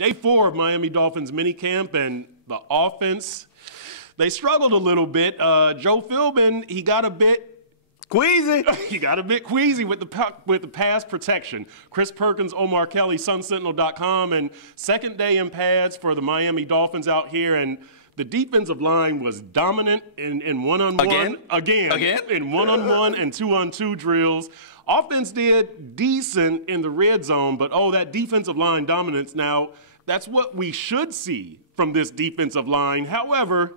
Day 4 of Miami Dolphins minicamp, and the offense, they struggled a little bit. Joe Philbin, he got a bit queasy. He got a bit queasy with the pass protection. Chris Perkins, Omar Kelly, Sentinel.com, and second day in pads for the Miami Dolphins out here, and the defensive line was dominant in one-on-one. Again? In one-on-one and two-on-two drills. Offense did decent in the red zone, but that defensive line dominance. Now, that's what we should see from this defensive line. However,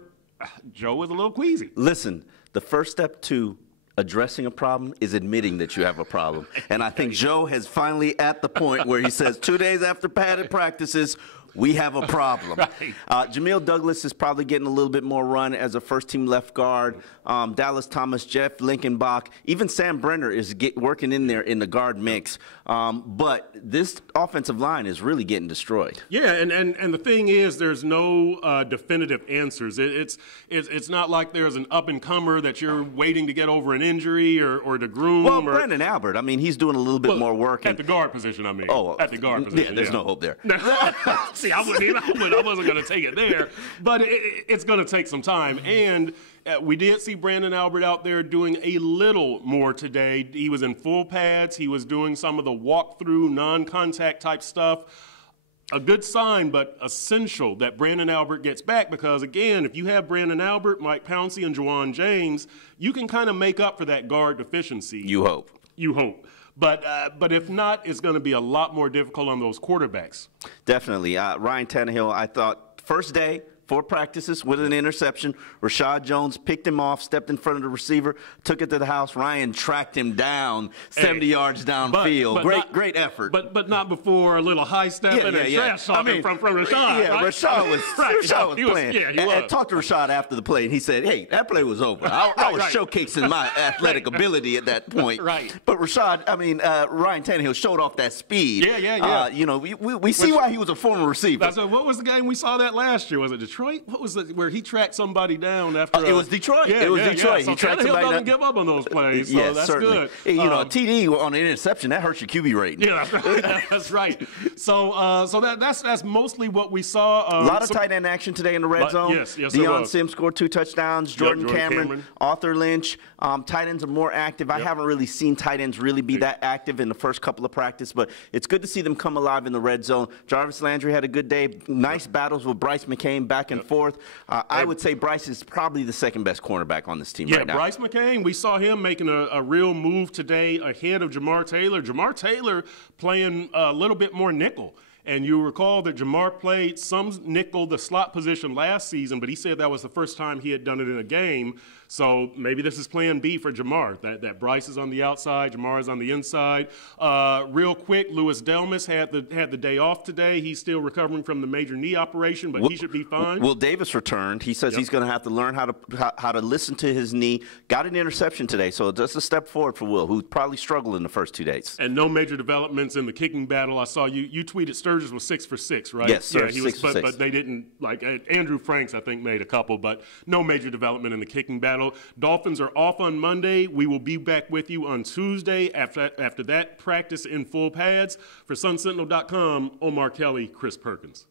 Joe was a little queasy. Listen, the first step to addressing a problem is admitting that you have a problem. And I think Joe has finally at the point where he says 2 days after padded practices, we have a problem. Right. Jamil Douglas is probably getting a little bit more run as a first-team left guard. Dallas Thomas, Jeff Linkenbach, even Sam Brenner is working in there in the guard mix. But this offensive line is really getting destroyed. Yeah, and the thing is, there's no definitive answers. It's not like there's an up-and-comer that you're waiting to get over an injury or to groom. Well, Brandon Albert, I mean, he's doing a little bit more work. At the guard position, I mean. At the guard position. Yeah, there's no hope there. See, I wasn't going to take it there, but it's going to take some time. And we did see Brandon Albert out there doing a little more today. He was in full pads. He was doing some of the walkthrough, non-contact type stuff. A good sign, but essential that Brandon Albert gets back because, again, if you have Brandon Albert, Mike Pouncey, and Juwan James, you can kind of make up for that guard deficiency. You hope. You hope. But if not, it's going to be a lot more difficult on those quarterbacks. Definitely. Ryan Tannehill, I thought, first day, 4 practices with an interception. Rashad Jones picked him off, stepped in front of the receiver, took it to the house. Ryan tracked him down 70 yards downfield. Great effort. But not before a little high step and trash talking from Rashad. Yeah, right? Rashad was playing. He was. And talked to Rashad after the play, and he said, hey, that play was over. I was showcasing my athletic ability at that point. Right. But Ryan Tannehill showed off that speed. Yeah. We see why he was a former receiver. What was the game we saw that last year? Was it Detroit? What was it where he tracked somebody down after? It was Detroit. It was Detroit. Yeah. So he tracked Tannehill somebody doesn't give up on those plays, so that's certainly good. A TD on an interception, that hurts your QB rating. Yeah, that's right. So that's mostly what we saw. A lot of tight end action today in the red zone. Yes, Deion Sims scored 2 touchdowns. Jordan Cameron, Arthur Lynch. Tight ends are more active. I haven't really seen tight ends really be that active in the first couple of practice, but it's good to see them come alive in the red zone. Jarvis Landry had a good day. Nice battles with Bryce McCain back and forth. I would say Bryce is probably the second best cornerback on this team right now. Yeah, Bryce McCain, we saw him making a real move today ahead of Jamar Taylor. Jamar Taylor playing a little bit more nickel. And you recall that Jamar played some nickel, the slot position last season, but he said that was the first time he had done it in a game. So maybe this is plan B for Jamar, that Bryce is on the outside, Jamar is on the inside. Real quick, Louis Delmas had the day off today. He's still recovering from the major knee operation, but he should be fine. Will Davis returned. He says he's going to have to learn how to listen to his knee. Got an interception today, so just a step forward for Will, who probably struggled in the first 2 days. And no major developments in the kicking battle. I saw you tweeted Sturgis was 6 for 6, right? Yes, sir. Yeah, 6 for 6. But they didn't, like Andrew Franks, I think, made a couple, but no major development in the kicking battle. Dolphins are off on Monday. We will be back with you on Tuesday after that practice in full pads. For SunSentinel.com, Omar Kelly, Chris Perkins.